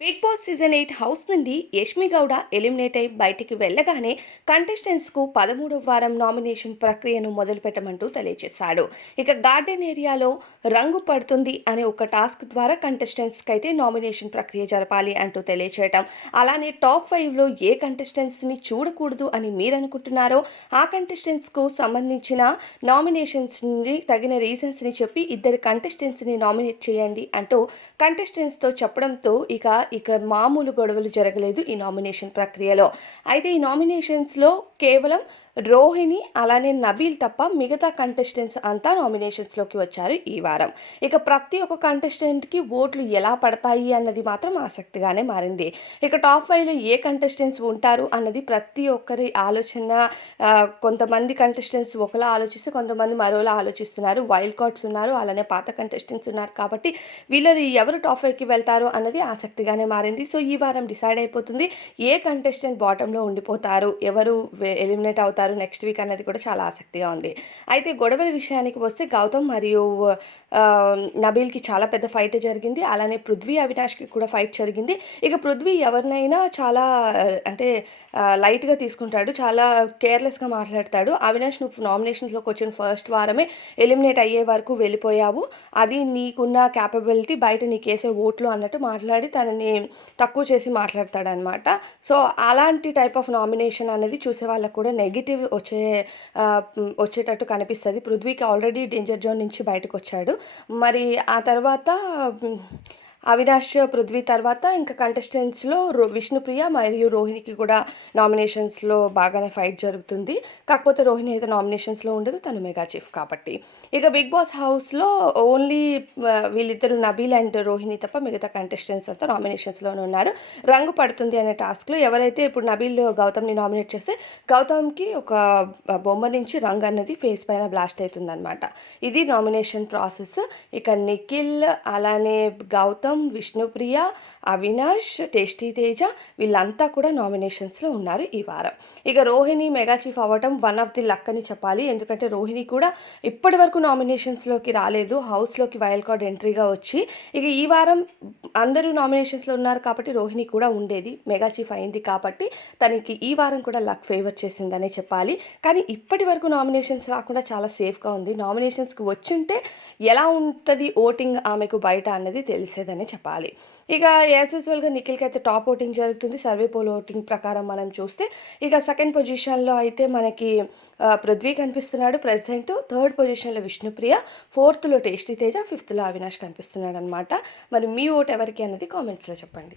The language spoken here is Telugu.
బిగ్ బాస్ సీజన్ 8 హౌస్ నుండి యష్మి గౌడ ఎలిమినేట్ అయి బయటికి వెళ్ళగానే కంటెస్టెంట్స్కు 13వ వారం నామినేషన్ ప్రక్రియను మొదలుపెట్టమంటూ తెలియజేశాడు. ఇక గార్డెన్ ఏరియాలో రంగు పడుతుంది అనే ఒక టాస్క్ ద్వారా కంటెస్టెంట్స్కి అయితే నామినేషన్ ప్రక్రియ జరపాలి అంటూ తెలియచేయటం, అలానే టాప్ 5లో ఏ కంటెస్టెంట్స్ని చూడకూడదు అని మీరు అనుకుంటున్నారో ఆ కంటెస్టెంట్స్కు సంబంధించిన నామినేషన్స్ని తగిన రీజన్స్ని చెప్పి ఇద్దరు కంటెస్టెంట్స్ని నామినేట్ చేయండి అంటూ కంటెస్టెంట్స్తో చెప్పడంతో ఇక మామూలు గొడవలు జరగలేదు ఈ నామినేషన్ ప్రక్రియలో. అయితే ఈ నామినేషన్స్‌లో కేవలం రోహిణి, అలానే నబీల్ తప్ప మిగతా కంటెస్టెంట్స్ అంతా నామినేషన్స్‌లోకి వచ్చారు ఈ వారం. ఇక ప్రతి ఒక్క కంటెస్టెంట్‌కి ఓట్లు ఎలా పడతాయి అన్నది మాత్రం ఆసక్తిగానే మారింది. ఇక టాప్ 5లో ఏ కంటెస్టెంట్స్ ఉంటారు అన్నది ప్రతి ఒక్కరి ఆలోచన. కొంతమంది కంటెస్టెంట్స్ ఒకలా ఆలోచిస్తే కొంతమంది మరోలా ఆలోచిస్తున్నారు. వైల్డ్ కార్డ్స్ ఉన్నారు. అలానే పాత కంటెస్టెంట్స్ ఉన్నారు కాబట్టి వీళ్ళలో ఎవరు టాప్ 5కి వెళ్తారు అన్నది ఆసక్తిగానే మారింది. సో, ఈ వారం డిసైడ్ అయిపోతుంది. ఏ కంటెస్టెంట్ బాటమ్‌లో ఉండిపోతారు, ఎవరు ఎలిమినేట్ అవుతారు నెక్స్ట్ వీక్ అన్నది కూడా చాలా ఆసక్తిగా ఉంది. అయితే గొడవల విషయానికి వస్తే గౌతమ్ మరియు నబీల్‌కి చాలా పెద్ద ఫైట్ జరిగింది. అలానే పృథ్వీ, అవినాష్‌కి కూడా ఫైట్ జరిగింది. ఇక పృథ్వీ ఎవరినైనా చాలా అంటే లైట్‌గా తీసుకుంటాడు. చాలా కేర్‌లెస్‌గా మాట్లాడతాడు. అవినాష్, నువ్వు నామినేషన్స్‌లోకి వచ్చిన ఫస్ట్ వారమే ఎలిమినేట్ అయ్యే వరకు వెళ్ళిపోయావు. అది నీకున్న క్యాపబిలిటీ, బయట నీకేసే ఓట్లు అన్నట్టు మాట్లాడి తనని తక్కువ చేసి మాట్లాడతాడనమాట. సో, అలాంటి టైప్ ఆఫ్ నామినేషన్ అనేది చూసే వాళ్ళకి కూడా నెగెటివ్ వచ్చేటట్టు కనిపిస్తది. పృథ్వీకి ఆల్రెడీ డేంజర్ జోన్ నుంచి బయటకొచ్చాడు. మరి ఆ తర్వాత హ్మ్, అవినాష్, పృథ్వీ తర్వాత ఇంకా కంటెస్టెంట్స్‌లో విష్ణుప్రియ మరియు రోహిణికి కూడా నామినేషన్స్‌లో బాగానే ఫైట్ జరుగుతుంది. కాకపోతే రోహిణి అయితే నామినేషన్స్‌లో ఉండదు. తను మెగా చీఫ్ కాబట్టి. ఇక బిగ్ బాస్ హౌస్‌లో ఓన్లీ వీళ్ళిద్దరు నబీల్ అండ్ రోహిణి తప్ప మిగతా కంటెస్టెంట్స్ అంతా నామినేషన్స్‌లోనే ఉన్నారు. రంగు పడుతుంది అనే టాస్క్‌లో ఎవరైతే ఇప్పుడు నబీల్ గౌతమ్‌ని నామినేట్ చేస్తే గౌతమ్‌కి ఒక బొమ్మ నుంచి రంగు అన్నది ఫేస్ పైన బ్లాస్ట్ అయితుందనమాట. ఇది నామినేషన్ ప్రాసెస్. ఇక నిఖిల్, అలానే గౌతమ్, విష్ణుప్రియ, అవినాష్, టేస్టీ తేజ వీళ్ళంతా కూడా నామినేషన్స్‌లో ఉన్నారు ఈ వారం. ఇక రోహిణి మెగా చీఫ్ అవ్వటం వన్ ఆఫ్ ది లక్ అని చెప్పాలి. ఎందుకంటే రోహిణి కూడా ఇప్పటివరకు నామినేషన్స్‌లోకి రాలేదు. హౌస్‌లోకి వైల్డ్ కార్డ్ ఎంట్రీగా వచ్చి ఇక ఈ వారం అందరూ నామినేషన్స్‌లో ఉన్నారు కాబట్టి రోహిణి కూడా ఉండేది. మెగా చీఫ్ అయింది కాబట్టి తనకి ఈ వారం కూడా లక్ ఫేవర్ చేసిందనే చెప్పాలి. కానీ ఇప్పటి వరకు నామినేషన్స్ రాకుండా చాలా సేఫ్‌గా ఉంది. నామినేషన్స్‌కి వచ్చుంటే ఎలా ఉంటది ఓటింగ్ ఆమెకు బయట అన్నది తెలిసేదనే చెప్పాలి. ఇక యాజ్ యూజువల్‌గా నిఖిల్‌కి అయితే టాప్ ఓటింగ్ జరుగుతుంది. సర్వే పోల్ ఓటింగ్ ప్రకారం మనం చూస్తే ఇక సెకండ్ పొజిషన్‌లో అయితే మనకి పృథ్వీ కనిపిస్తున్నాడు ప్రెజెంట్. థర్డ్ పొజిషన్‌లో విష్ణుప్రియ, ఫోర్త్‌లో టేస్టీ తేజ, ఫిఫ్త్‌లో అవినాష్ కనిపిస్తున్నాడనమాట. మరి మీ ఓట్ ఎవరికి అన్నది కామెంట్స్‌లో చెప్పండి.